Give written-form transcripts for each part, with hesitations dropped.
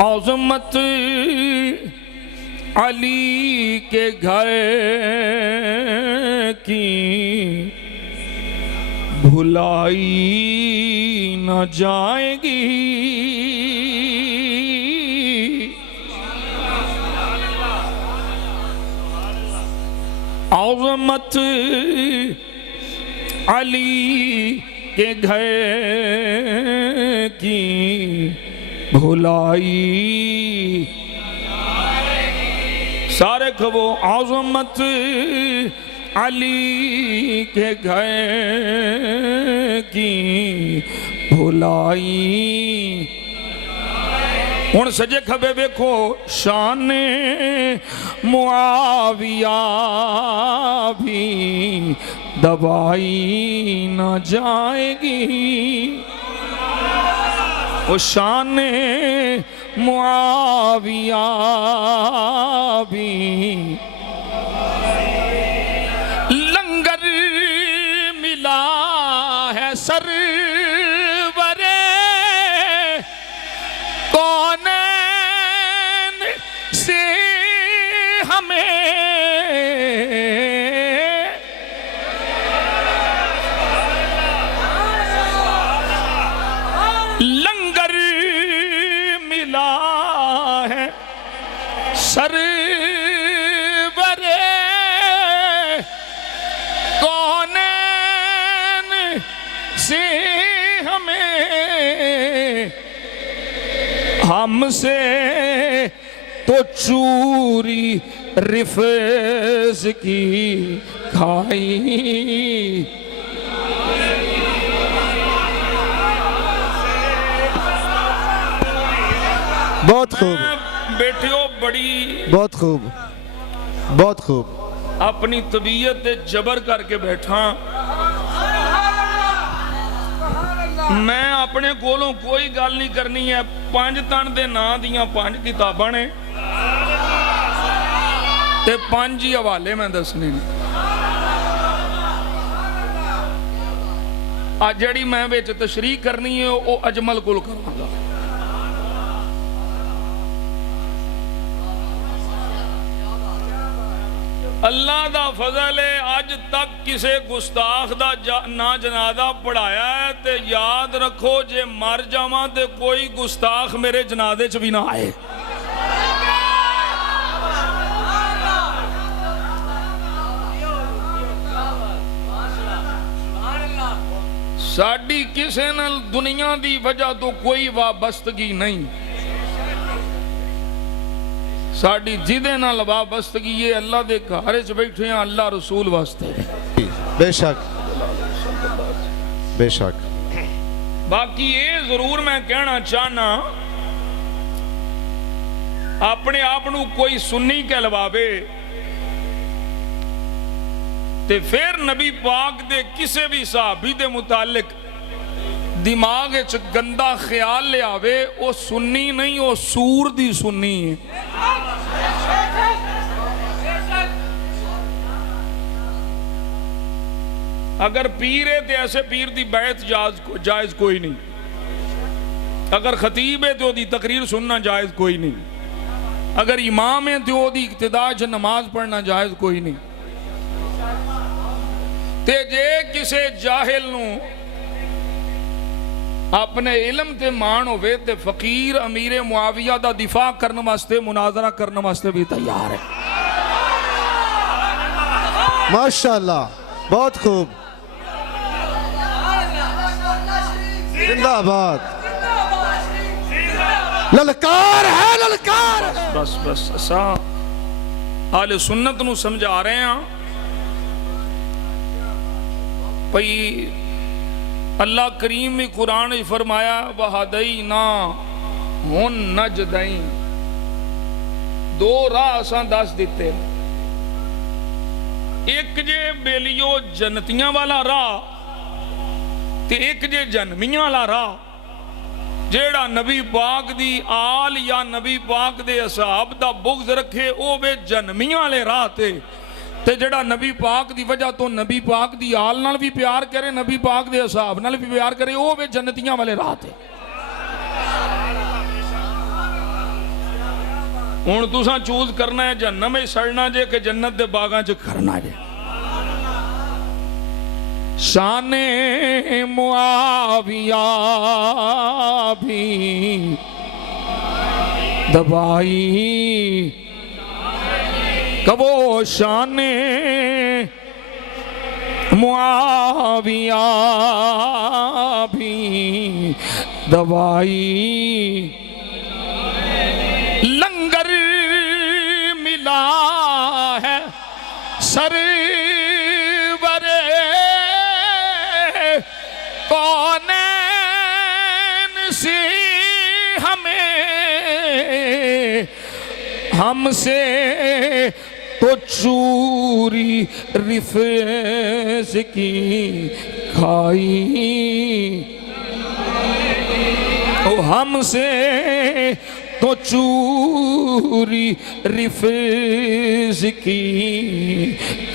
आज़मत अली के घर की भुलाई न जाएगी। आज़मत अली के घर की भुलाई सारे कहो आज़मत अली के घर की भुलाई। हुण सजे खबे वेखो शान मुआविया भी दबाई न जाएगी। वो शान मुआविया भी लंगर मिला है सरवरे कौनैन से हमें। लंगर मिला है सरवरे कौनैन से हमें। हमसे तो चूरी रिफज की खाई। बहुत खूब बेटियों, बड़ी बहुत खूब बहुत खूब। अपनी तबीयत ते जबर करके बैठा। मैं अपने कोलों कोई गल नहीं करनी है। पंज तन दे नां दियां पंज किताबां ने ते पंज ही हवाले मैं दसने ने। आ जड़ी मैं विच तशरीह करनी है वो अजमल कोल करांगा। अल्लाह दा फजल है अज तक किसे गुस्ताख दा ना जनाजा पढ़ाया है। ते याद रखो जे मर जावां ते कोई गुस्ताख मेरे जनाजे च भी ना आए। साडी किसे नाल दुनिया दी वजह तो कोई वाबस्तगी नहीं। साड़ी जिदे नाल वाबस्तगी ये अल्लाह दे घर च बैठे हैं अल्लाह रसूल वास्ते। बेशक बेशक। बाकी ये जरूर मैं कहना चाहना अपने आप नू कोई सुन्नी कहलवावे ते फिर नबी पाक दे किसे भी सहाबी दे मुतालिक दिमाग च गंदा ख्याल ले आवे वो सुन्नी नहीं, वो सूर दी सुन्नी है। अगर पीर है तो ऐसे पीर दी बैत जायज कोई नहीं। अगर खतीब है तो दी तकरीर सुनना जायज कोई नहीं। अगर इमाम है तो दी इक्तिदा च नमाज पढ़ना जायज कोई नहीं। ते जे किसे जाहिल नू अपने इलम ते मान होवे ते फकीर अमीर मुआविया दा दिफा करने वास्ते मुनाजरा करने वास्ते भी तैयार है। माशाअल्लाह बहुत खूब। जिंदाबाद। ललकार है ललकार। बस बस असा आले सुन्नत नू समझा रहे हैं भई अल्लाह करीम में कुरान फरमाया वहादई ना हुन नजदई। दो राह असां दस दिते। एक जे बेलियो जन्नतियां वाला राह ते एक जे जन्मियां वाला राह। जेड़ा नबी पाक दी आल या नबी पाक दे असहाब दा बुग़्ज़ रखे ओ वे जन्मियां वाले राह ते ते जड़ा नबी पाक दी वजह तो नबी पाक दी आल नाल भी प्यार करे, नबी पाक दे असहाब नाल भी प्यार करे, वो वे जन्नतियां वाले राह ते। हुण तुसां चूज करना है जहन्नम में सड़ना जे कि जन्नत दे बागां च करना जे। शाने मुआविया भी दबाई, कबो शाने मुआविया भी दबाई। लंगर मिला है सरवरे कौनैन से हमें, हमसे तो चूरी रिफज की खाई। ओ हमसे तो चूरी रिफज की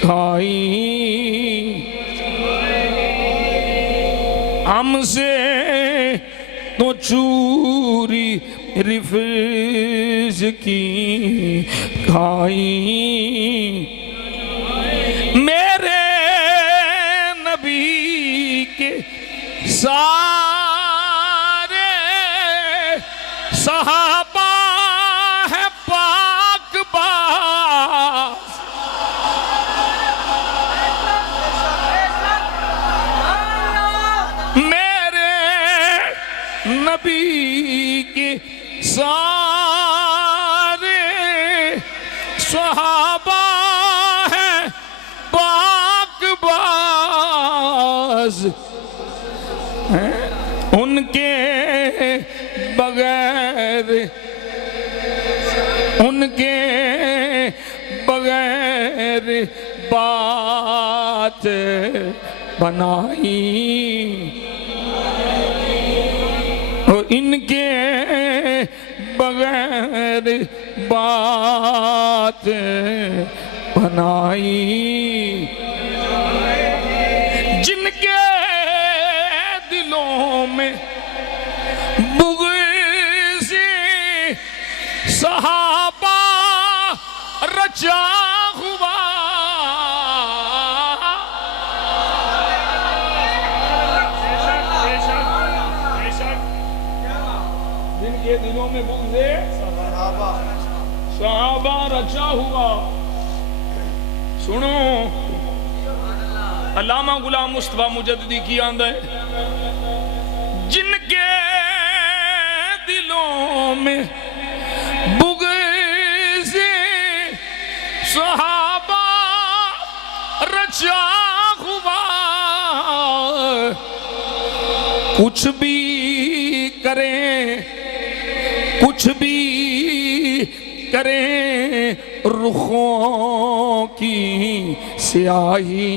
खाई। हमसे तो चूरी रिफज की खाई। मेरे नबी के सारे सहाबा है पाक बाज। मेरे नबी के सारे सहाबा है पाक बाज। उनके बगैर बात बनाई। और इनके बगैर बात बनाई। जिनके दिलों में बुग़्ज़ सहाबा रचा हुआ, जिनके दिलों में बुग़्ज़ सहाबा रचा हुआ। सुनो अल्लामा गुलाम मुस्तफा मुजद्दिदी की आंदा है, जिनके दिलों में बुग़्ज़ सहाबा रचा हुआ, कुछ भी करें, कुछ भी करें रुखों की स्याही।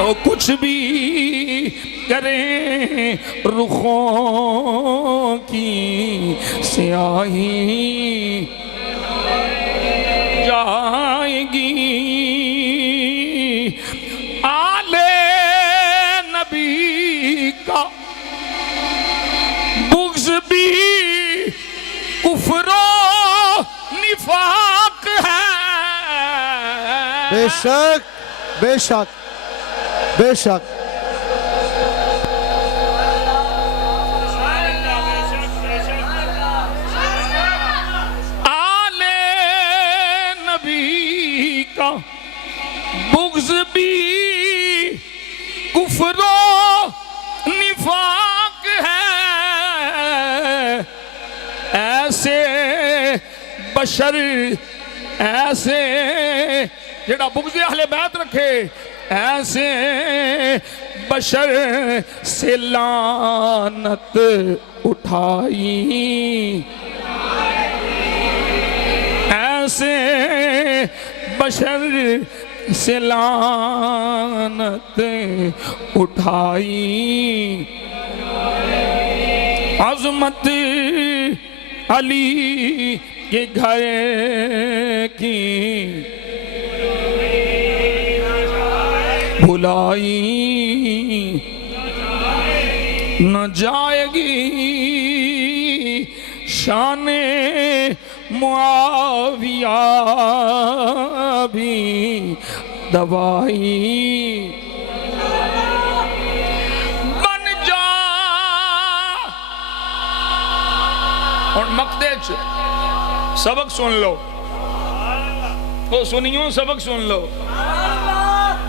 और कुछ भी करें रुखों की स्याही जाएगी। आले नबी का बुग़्ज़ भी कुफ्र निफाक है। बेशक बेशक बेशक। आले नबी का बुग़्ज़ भी कुफ्र निफाक है। ऐसे बशर, ऐसे जेड़ा बुग़्ज़ अहले बैत रखे, ऐसे बशर से लानत उठाई। ऐसे बशर से लानत उठाई। अज़मत अली के घर की भुलाई न जाएगी शाने मुआविया भी दवाई बन जा। और मकते सबक सुन लो, तो सुनियो सबक सुन लो,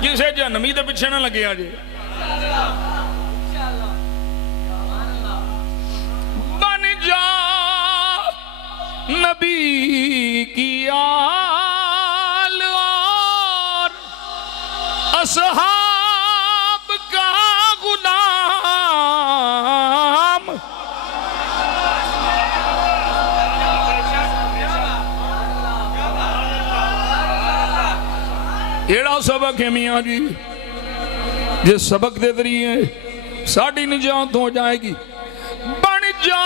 किसे जन्मी के पिछे ना लगे अजे। बन जा नबी की आल और असहाब का गुलाम। एड़ा सबक है मियाँ जी, जिस सबक के जरिए साड़ी निजात हो जाएगी। बन जा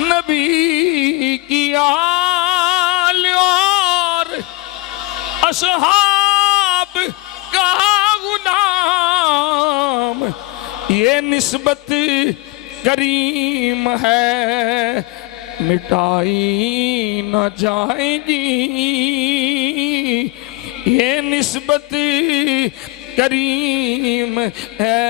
नबी की आल और असहाब का गुलाम। ये निस्बत करीम है, मिटाई न जाएगी। ये निस्बत करीम है,